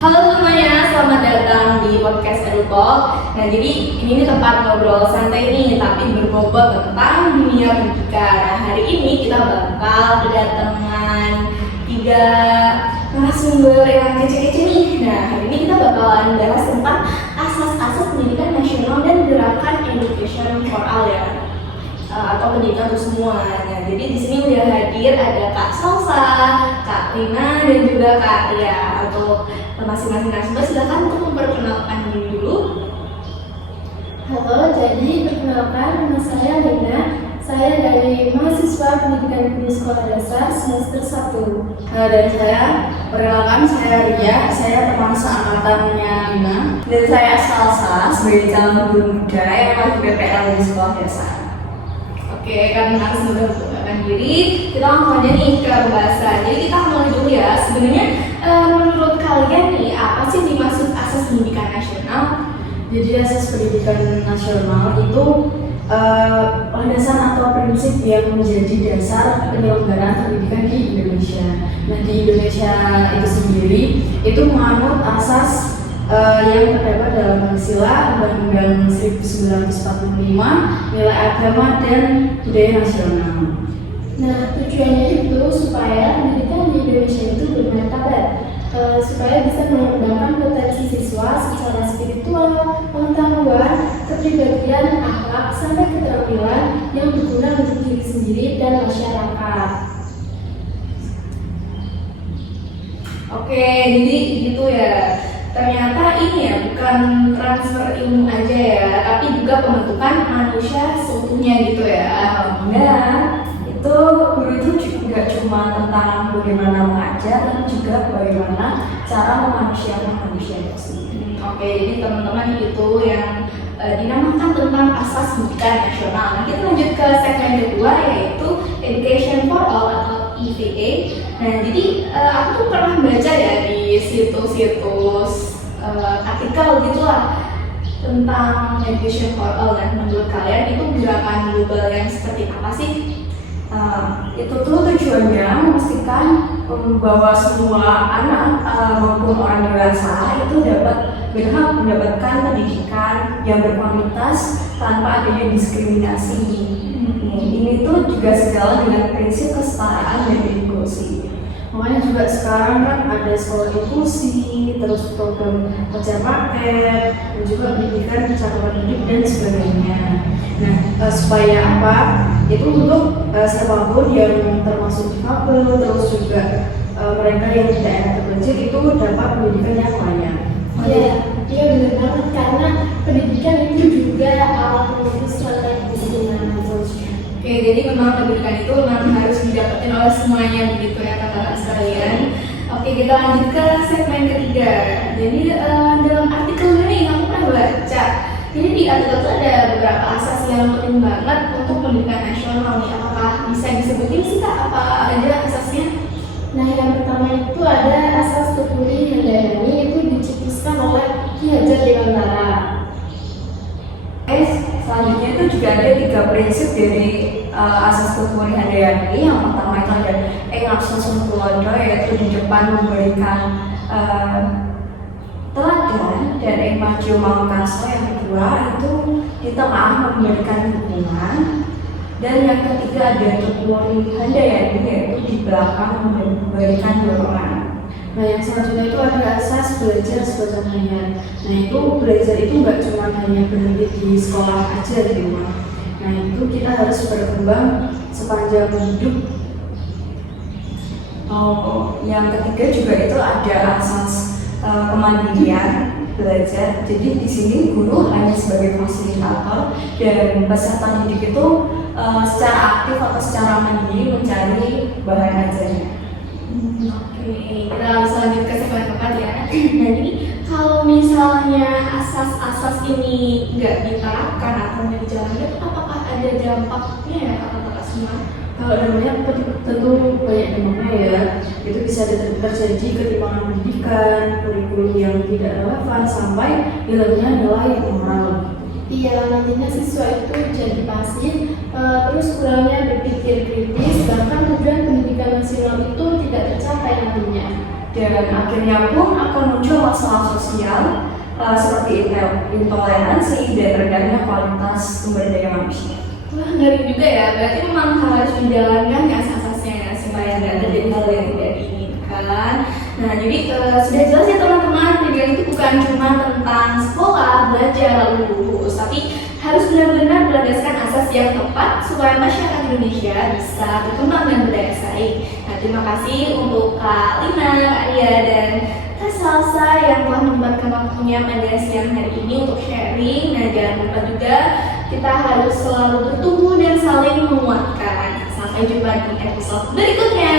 Halo semuanya, selamat datang di podcast EduTalk. Nah, jadi ini tempat ngobrol santai nih, tapi berbobot tentang dunia pendidikan. Nah, hari ini kita bakal kedatangan 3 narasumber yang kece-kece nih. Nah, hari ini kita bakalan bahas tentang asas-asas pendidikan nasional dan gerakan Education for All ya, atau pendidikan untuk semua. Nah, jadi di sini udah hadir ada Kak Salsa, Kak Rina, dan juga Kak Ria. Untuk masing-masing narasumber, silakan untuk memperkenalkan diri dulu. Halo, jadi perkenalkan nama saya Rina. Saya dari mahasiswa pendidikan di sekolah dasar semester 1. Dan saya perkenalkan, saya Ria. Saya teman seangkatannya Rina. Dan saya Salsa sebagai calon guru muda yang masih BPL di sekolah dasar. Oke, karena sudah memperkenalkan diri, kita langsung aja nih ke pembahasan. Jadi kita mulai dulu ya. Sebenarnya menurut kalian nih, apa sih dimaksud asas pendidikan nasional? Jadi asas pendidikan nasional itu landasan atau prinsip yang menjadi dasar penyelenggaraan pendidikan di Indonesia. Nah, di Indonesia itu sendiri itu menganut asas yang terdapat dalam Pancasila, Undang-Undang 1945, nilai agama dan budaya nasional. Nah, tujuannya itu supaya pendidikan di Indonesia itu bermartabat, supaya bisa mengembangkan potensi siswa secara spiritual, pengetahuan, kepribadian, akhlak, sampai keterampilan yang berguna untuk diri sendiri dan masyarakat. Oke, jadi gitu ya. Ternyata ini ya bukan transfer ilmu aja ya, tapi juga pembentukan manusia seutuhnya gitu ya. Nah, itu guru itu juga cuma tentang bagaimana mengajar, tapi juga bagaimana cara memanusiakan manusia itu sendiri. Oke, jadi teman-teman itu yang dinamakan tentang asas pendidikan nasional. Nah, kita lanjut ke segmen kedua, yaitu Education for All atau EVA. Nah, jadi aku tuh pernah baca ya di situs-situs artikel gitulah tentang Education for All. Dan menurut kalian itu gerakan global yang seperti apa sih? Itu tuh tujuannya memastikan bahwa semua anak maupun orang dewasa itu dapat berhak mendapatkan pendidikan yang berkualitas tanpa adanya diskriminasi. Ini tuh juga segala dengan prinsip kesetaraan dan inklusi. Makanya juga sekarang kan ada sekolah inklusi, terus program kerja paket, dan juga pendidikan kecakupan hidup dan sebagainya. Nah, supaya apa? Itu untuk siapapun yang termasuk difabel, terus juga mereka yang tidak enak terpencil itu dapat pendidikan yang layak. Iya benar banget, karena pendidikan itu juga alat memutus rantai kemiskinan. Oke, jadi memang pendidikan itu memang harus didapetin oleh semuanya begitu ya kakak-kakak sekalian. Oke, kita lanjut ke segmen ketiga. Jadi dalam artikel ini aku pernah baca. Jadi di artikel itu ada beberapa asas yang penting banget untuk pendidikan nasional nih. Apakah bisa disebutin sih kak? Apa aja asasnya? Nah, yang pertama itu ada asas Tuturi Handayani, itu dicetuskan oleh Ki Hajar Dewantara. Selanjutnya itu juga ada 3 prinsip dari asas Tuturi Handayani. Yang pertama itu ada Ngabsun Tulodo, yaitu di depan memberikan teladan, dan Maju Mangkaso yang kedua itu di tengah memberikan dukungan, dan yang ketiga ada Tuturi Handayani, yaitu di belakang memberikan dorongan. Nah, yang selanjutnya itu ada asas belajar sebagai hayat. Nah, itu belajar itu nggak cuma hanya berhenti di sekolah aja di rumah. Nah, itu kita harus berkembang sepanjang hidup. Yang ketiga juga itu ada asas kemandirian belajar. Jadi di sini guru hanya sebagai fasilitator dan peserta didik itu secara aktif atau secara mandiri mencari bahan ajarnya. Oke, kita langsung lanjut ke segmen keempat ya. Nah, jadi kalau misalnya asas-asas ini nggak diterapkan atau nggak dijalankan, apakah ada dampaknya ya kakak-kakak semua? Kalau namanya tentu banyak dampaknya ya. Itu bisa terjadi ketimpangan pendidikan, kurikulum yang tidak relevan, sampai hilangnya nilai moral. Iya, nantinya siswa itu jadi pasif, terus kurangnya berpikir kritis, bahkan tujuan pendidikan nasional itu tidak tercapai nantinya. dan akhirnya pun akan muncul masalah sosial seperti intoleransi dan rendahnya kualitas sumber daya manusia. Wah, ngeri juga ya, berarti memang harus menjalankan asas-asasnya supaya nggak terjadi hal yang tidak diinginkan. Nah, jadi sudah jelas ya teman-teman, pendidikan itu bukan cuma tentang sekolah, belajar, lalu lulus, tapi harus benar-benar berdasarkan asas yang tepat supaya masyarakat Indonesia bisa berkembang dan berdaya saing. Nah, terima kasih untuk Kak Lina, Kak Ria, dan Kak Salsa yang telah menyempatkan waktunya pada siang hari ini untuk sharing. Nah, jangan lupa juga kita harus selalu bertumbuh dan saling menguatkan. Sampai jumpa di episode berikutnya.